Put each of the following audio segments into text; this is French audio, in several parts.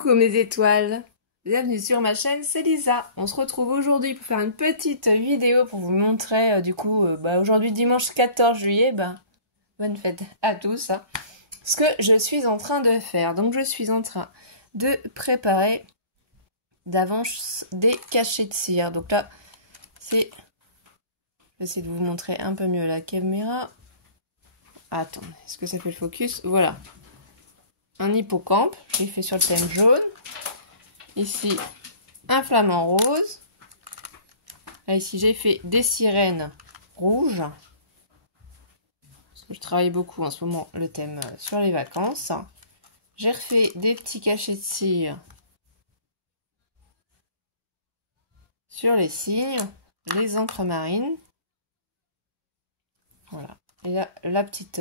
Coucou mes étoiles, bienvenue sur ma chaîne, c'est Lisa. On se retrouve aujourd'hui pour faire une petite vidéo pour vous montrer aujourd'hui dimanche 14 juillet, bonne fête à tous, hein, ce que je suis en train de faire. Donc je suis en train de préparer d'avance des cachets de cire. Donc là, c'est... Je vais essayer de vous montrer un peu mieux la caméra. Attends, est-ce que ça fait le focus? Voilà. Un hippocampe, je l'ai fait sur le thème jaune. Ici, un flamant rose. Là, ici, j'ai fait des sirènes rouges. Parce que je travaille beaucoup en ce moment le thème sur les vacances. J'ai refait des petits cachets de cire sur les cygnes, les encres marines. Voilà. Et là, la petite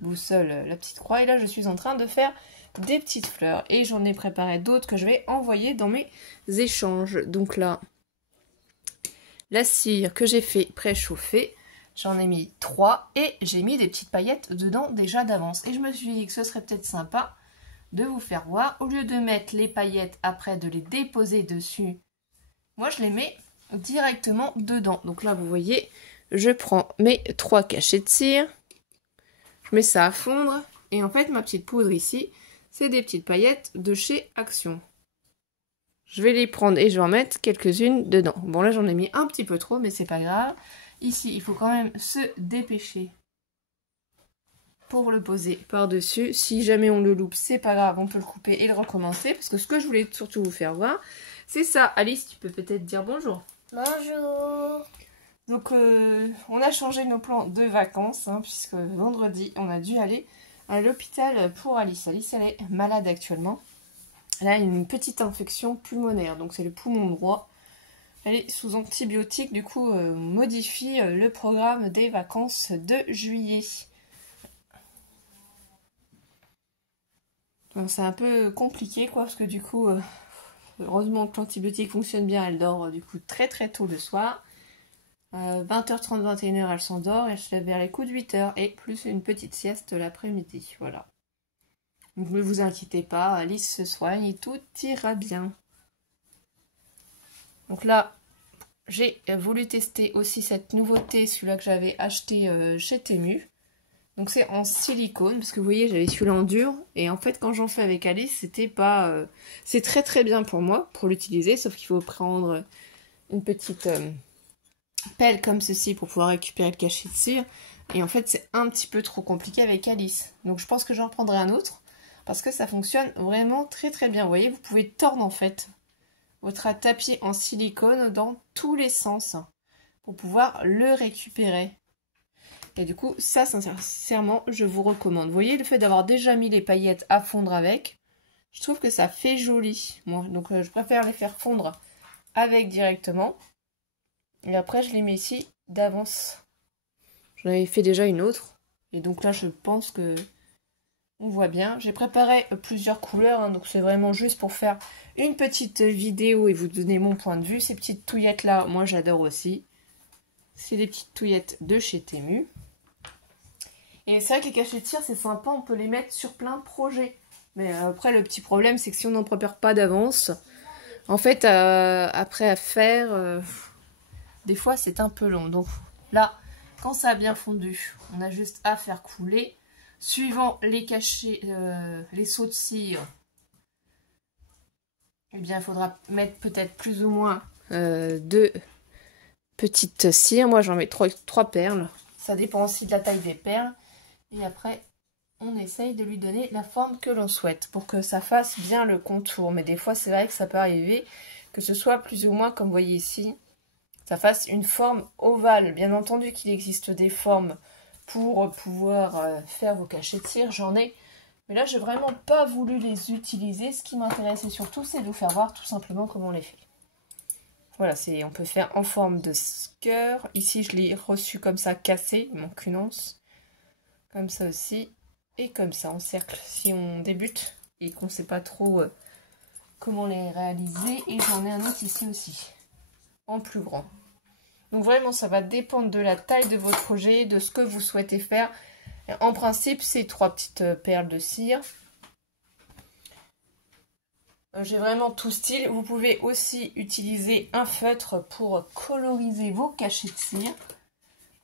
boussole, la petite croix. Et là, je suis en train de faire des petites fleurs. Et j'en ai préparé d'autres que je vais envoyer dans mes échanges. Donc là, la cire que j'ai fait préchauffer, j'en ai mis 3 et j'ai mis des petites paillettes dedans déjà d'avance. Et je me suis dit que ce serait peut-être sympa de vous faire voir. Au lieu de mettre les paillettes après, de les déposer dessus, moi je les mets directement dedans. Donc là, vous voyez, je prends mes 3 cachets de cire, je mets ça à fondre. Et en fait, ma petite poudre ici, c'est des petites paillettes de chez Action. Je vais les prendre et je vais en mettre quelques-unes dedans. Bon, là, j'en ai mis un petit peu trop, mais c'est pas grave. Ici, il faut quand même se dépêcher pour le poser par-dessus. Si jamais on le loupe, c'est pas grave, on peut le couper et le recommencer. Parce que ce que je voulais surtout vous faire voir, c'est ça. Alice, tu peux peut-être dire bonjour. Bonjour. Donc, on a changé nos plans de vacances, hein, puisque vendredi, on a dû aller à l'hôpital pour Alice. Alice, elle est malade actuellement. Elle a une petite infection pulmonaire, donc c'est le poumon droit. Elle est sous antibiotiques, du coup, on modifie le programme des vacances de juillet. C'est un peu compliqué, quoi, parce que du coup, heureusement que l'antibiotique fonctionne bien, elle dort du coup très très tôt le soir. 20h30, 21h, elle s'endort et elle se lève vers les coups de 8h et plus une petite sieste l'après-midi. Voilà. Donc ne vous inquiétez pas, Alice se soigne et tout ira bien. Donc là, j'ai voulu tester aussi cette nouveauté, celui-là que j'avais acheté chez Temu. Donc c'est en silicone, parce que vous voyez, j'avais celui-là en dur. Et en fait, quand j'en fais avec Alice, c'était pas... c'est très très bien pour moi, pour l'utiliser, sauf qu'il faut prendre une petite... pelle comme ceci pour pouvoir récupérer le cachet de cire. Et en fait, c'est un petit peu trop compliqué avec Alice. Donc je pense que j'en reprendrai un autre parce que ça fonctionne vraiment très très bien. Vous voyez, vous pouvez tordre en fait votre tapis en silicone dans tous les sens pour pouvoir le récupérer. Et du coup, ça, sincèrement, je vous recommande. Vous voyez, le fait d'avoir déjà mis les paillettes à fondre avec, je trouve que ça fait joli, moi. Donc je préfère les faire fondre avec directement. Et après, je les mets ici d'avance. J'en avais fait déjà une autre. Et donc là, je pense que on voit bien. J'ai préparé plusieurs couleurs. Hein, donc c'est vraiment juste pour faire une petite vidéo et vous donner mon point de vue. Ces petites touillettes-là, moi, j'adore aussi. C'est des petites touillettes de chez Temu. Et c'est vrai que les cachets de cire, c'est sympa. On peut les mettre sur plein de projets. Mais après, le petit problème, c'est que si on n'en prépare pas d'avance, en fait, après à faire... des fois, c'est un peu long. Donc là, quand ça a bien fondu, on a juste à faire couler. Suivant les cachets, les seaux de cire, eh bien, il faudra mettre peut-être plus ou moins de petites cires. Moi, j'en mets 3 perles. Ça dépend aussi de la taille des perles. Et après, on essaye de lui donner la forme que l'on souhaite pour que ça fasse bien le contour. Mais des fois, c'est vrai que ça peut arriver que ce soit plus ou moins, comme vous voyez ici, ça fasse une forme ovale. Bien entendu qu'il existe des formes pour pouvoir faire vos cachets de cire, j'en ai. Mais là, j'ai vraiment pas voulu les utiliser. Ce qui m'intéressait surtout, c'est de vous faire voir tout simplement comment on les fait. Voilà, on peut faire en forme de cœur. Ici, je l'ai reçu comme ça, cassé, il manque une once. Comme ça aussi. Et comme ça, en cercle, si on débute et qu'on ne sait pas trop comment les réaliser. Et j'en ai un autre ici aussi, en plus grand. Donc vraiment, ça va dépendre de la taille de votre projet, de ce que vous souhaitez faire. En principe, c'est 3 petites perles de cire. J'ai vraiment tout style. Vous pouvez aussi utiliser un feutre pour coloriser vos cachets de cire.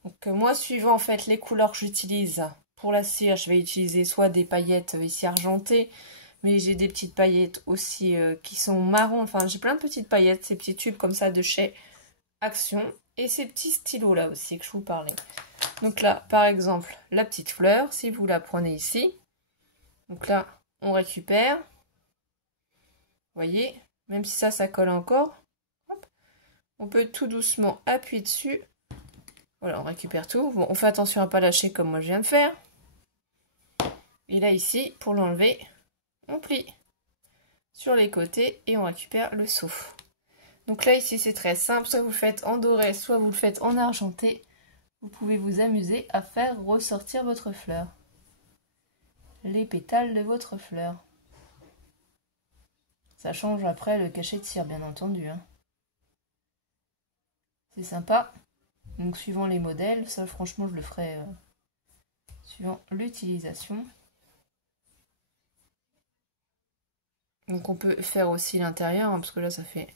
Donc moi, suivant en fait les couleurs que j'utilise pour la cire, je vais utiliser soit des paillettes ici argentées, mais j'ai des petites paillettes aussi qui sont marron. Enfin, j'ai plein de petites paillettes, ces petits tubes comme ça de chez Action. Et ces petits stylos là aussi que je vous parlais. Donc là, par exemple, la petite fleur, si vous la prenez ici. Donc là, on récupère. Vous voyez, même si ça colle encore. Hop, on peut tout doucement appuyer dessus. Voilà, on récupère tout. Bon, on fait attention à ne pas lâcher comme moi je viens de faire. Et là, ici, pour l'enlever, on plie sur les côtés et on récupère le seau. Donc là, ici, c'est très simple. Soit vous le faites en doré, soit vous le faites en argenté. Vous pouvez vous amuser à faire ressortir votre fleur. Les pétales de votre fleur. Ça change après le cachet de cire, bien entendu. Hein. C'est sympa. Donc, suivant les modèles, ça, franchement, je le ferai suivant l'utilisation. Donc, on peut faire aussi l'intérieur, hein, parce que là, ça fait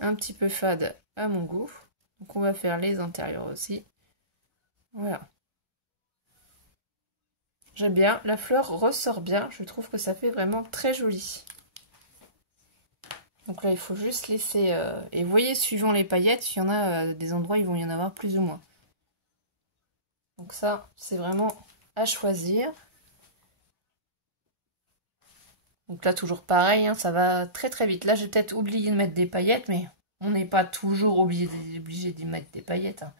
un petit peu fade à mon goût. Donc on va faire les intérieurs aussi. Voilà. J'aime bien. La fleur ressort bien. Je trouve que ça fait vraiment très joli. Donc là, il faut juste laisser... Et vous voyez, suivant les paillettes, il y en a des endroits, ils vont y en avoir plus ou moins. Donc ça, c'est vraiment à choisir. Donc là, toujours pareil, hein, ça va très très vite. Là, j'ai peut-être oublié de mettre des paillettes, mais on n'est pas toujours obligé d'y mettre des paillettes. Hein.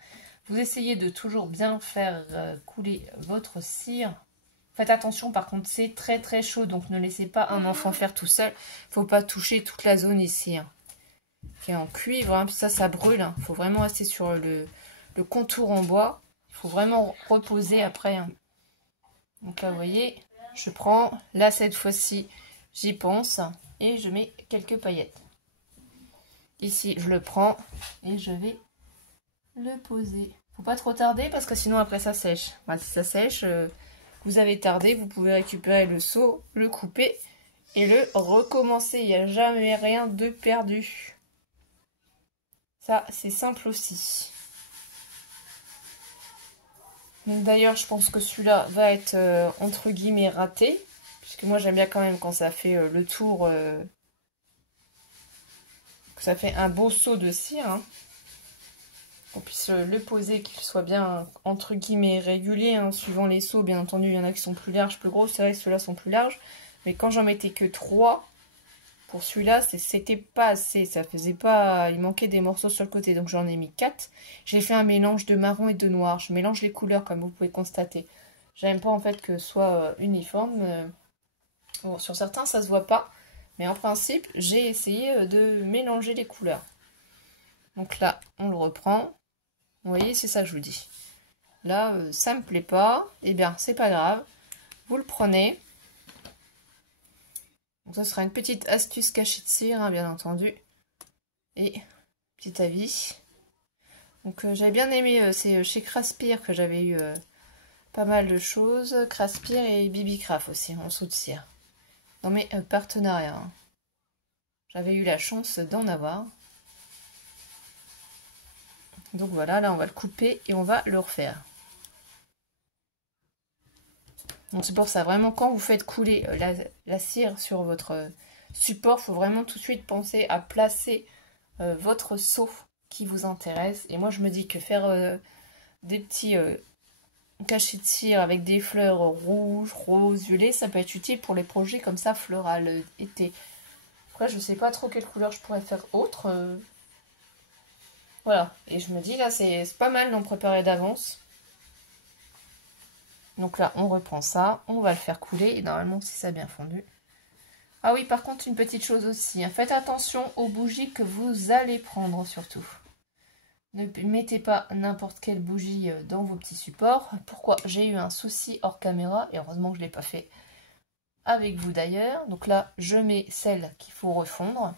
Vous essayez de toujours bien faire couler votre cire. Faites attention, par contre, c'est très très chaud, donc ne laissez pas un enfant faire tout seul. Il ne faut pas toucher toute la zone ici, hein, qui est en cuivre, hein, puis ça brûle. Il faut vraiment rester sur le contour en bois. Il faut vraiment reposer après. Hein. Donc là, vous voyez, je prends, là cette fois-ci, j'y pense et je mets quelques paillettes. Ici, je le prends et je vais le poser. Faut pas trop tarder parce que sinon après ça sèche. Voilà, si ça sèche, vous avez tardé, vous pouvez récupérer le seau, le couper et le recommencer. Il n'y a jamais rien de perdu. Ça, c'est simple aussi. D'ailleurs, je pense que celui-là va être entre guillemets raté. Puisque moi, j'aime bien quand même quand ça fait le tour... que ça fait un beau seau de cire. Hein. Qu'on puisse le poser, qu'il soit bien entre guillemets régulier. Hein, suivant les seaux, bien entendu, il y en a qui sont plus larges, plus gros. C'est vrai que ceux-là sont plus larges. Mais quand j'en mettais que 3, pour celui-là, c'était pas assez. Ça faisait pas... Il manquait des morceaux sur le côté. Donc j'en ai mis 4. J'ai fait un mélange de marron et de noir. Je mélange les couleurs, comme vous pouvez constater. J'aime pas en fait que ce soit uniforme. Bon, sur certains, ça se voit pas. Mais en principe, j'ai essayé de mélanger les couleurs. Donc là, on le reprend. Vous voyez, c'est ça que je vous dis. Là, ça me plaît pas. Eh bien, c'est pas grave. Vous le prenez. Donc, ça sera une petite astuce cachée de cire, hein, bien entendu. Et, petit avis. Donc, j'avais bien aimé, c'est chez Craspire que j'avais eu pas mal de choses. Craspire et Bibicraft aussi, en saut de cire. Dans mes partenariats. Hein. J'avais eu la chance d'en avoir. Donc voilà, là on va le couper et on va le refaire. Donc c'est pour ça, vraiment quand vous faites couler la cire sur votre support, il faut vraiment tout de suite penser à placer votre seau qui vous intéresse. Et moi je me dis que faire des petits cachets de cire avec des fleurs rouges, roses, violettes, ça peut être utile pour les projets comme ça, floral, été. Après je sais pas trop quelle couleur je pourrais faire autre. Voilà, et je me dis là c'est pas mal d'en préparer d'avance. Donc là on reprend ça, on va le faire couler et normalement si ça a bien fondu. Ah oui, par contre une petite chose aussi, hein, faites attention aux bougies que vous allez prendre surtout. Ne mettez pas n'importe quelle bougie dans vos petits supports. Pourquoi? J'ai eu un souci hors caméra et heureusement que je ne l'ai pas fait avec vous d'ailleurs. Donc là je mets celle qu'il faut refondre.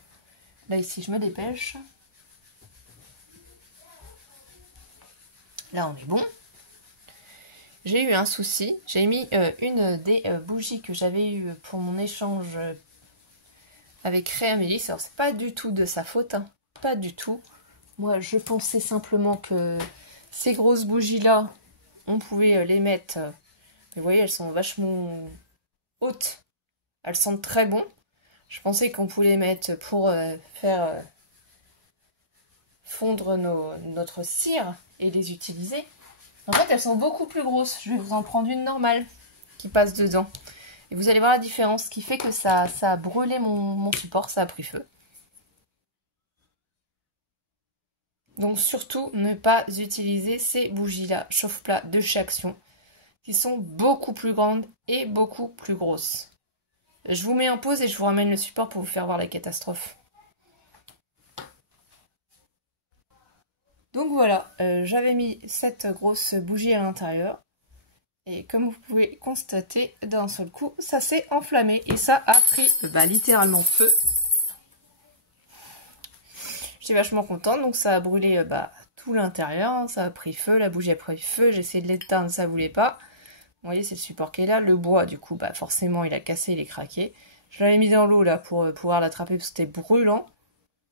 Là ici je me dépêche. Là, on est bon. J'ai eu un souci. J'ai mis une des bougies que j'avais eues pour mon échange avec Réamélis. Alors c'est pas du tout de sa faute, hein. Pas du tout. Moi je pensais simplement que ces grosses bougies là, on pouvait les mettre. Mais vous voyez, elles sont vachement hautes. Elles sentent très bon. Je pensais qu'on pouvait les mettre pour faire fondre notre cire et les utiliser. En fait, elles sont beaucoup plus grosses. Je vais vous en prendre une normale qui passe dedans. Et vous allez voir la différence, ce qui fait que ça a brûlé mon support, ça a pris feu. Donc surtout, ne pas utiliser ces bougies-là, chauffe-plat de chez Action, qui sont beaucoup plus grandes et beaucoup plus grosses. Je vous mets en pause et je vous ramène le support pour vous faire voir la catastrophe. Donc voilà, j'avais mis cette grosse bougie à l'intérieur. Et comme vous pouvez constater, d'un seul coup, ça s'est enflammé. Et ça a pris littéralement feu. J'étais vachement contente, donc ça a brûlé tout l'intérieur. Ça a pris feu, la bougie a pris feu. J'ai essayé de l'éteindre, ça ne voulait pas. Vous voyez, c'est le support qui est là. Le bois, du coup, forcément, il a cassé, il est craqué. Je l'avais mis dans l'eau là pour pouvoir l'attraper parce que c'était brûlant.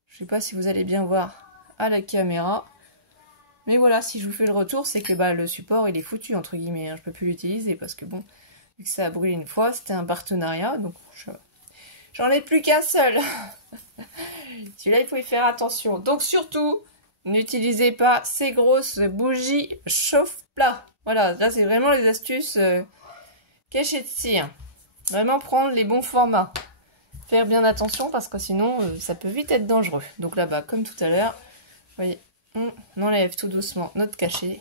Je ne sais pas si vous allez bien voir à la caméra. Mais voilà, si je vous fais le retour, c'est que le support, il est foutu, entre guillemets. Hein. Je ne peux plus l'utiliser parce que bon, vu que ça a brûlé une fois, c'était un partenariat. Donc, j'en ai plus qu'un seul. Celui-là, il faut y faire attention. Donc, surtout, n'utilisez pas ces grosses bougies chauffe-plat. Voilà, là, c'est vraiment les astuces cachées de cire. Vraiment prendre les bons formats. Faire bien attention parce que sinon, ça peut vite être dangereux. Donc là-bas, comme tout à l'heure, vous voyez, on enlève tout doucement notre cachet,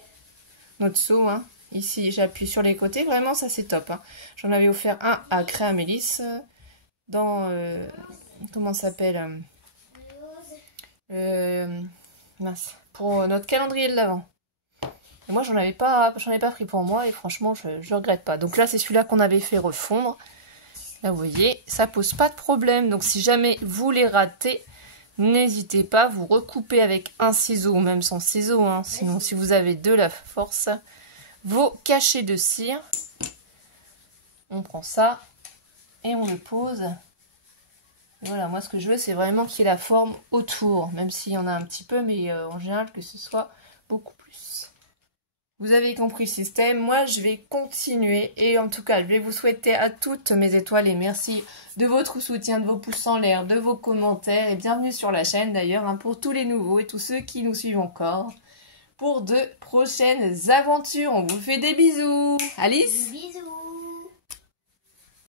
notre seau. Hein. Ici, j'appuie sur les côtés. Vraiment, ça, c'est top. Hein. J'en avais offert un à Créamélis dans... comment ça s'appelle mince, pour notre calendrier de l'Avent. Et moi, j'en ai pas pris pour moi et franchement, je regrette pas. Donc là, c'est celui-là qu'on avait fait refondre. Là, vous voyez, ça pose pas de problème. Donc, si jamais vous les ratez, n'hésitez pas, vous recoupez avec un ciseau ou même sans ciseau. Hein. Sinon, si vous avez de la force, vos cachets de cire. On prend ça et on le pose. Et voilà, moi, ce que je veux, c'est vraiment qu'il y ait la forme autour. Même s'il y en a un petit peu, mais en général, que ce soit beaucoup plus. Vous avez compris le système, moi je vais continuer et en tout cas je vais vous souhaiter à toutes mes étoiles et merci de votre soutien, de vos pouces en l'air, de vos commentaires et bienvenue sur la chaîne d'ailleurs hein, pour tous les nouveaux et tous ceux qui nous suivent encore pour de prochaines aventures. On vous fait des bisous. Alice ? Bisous.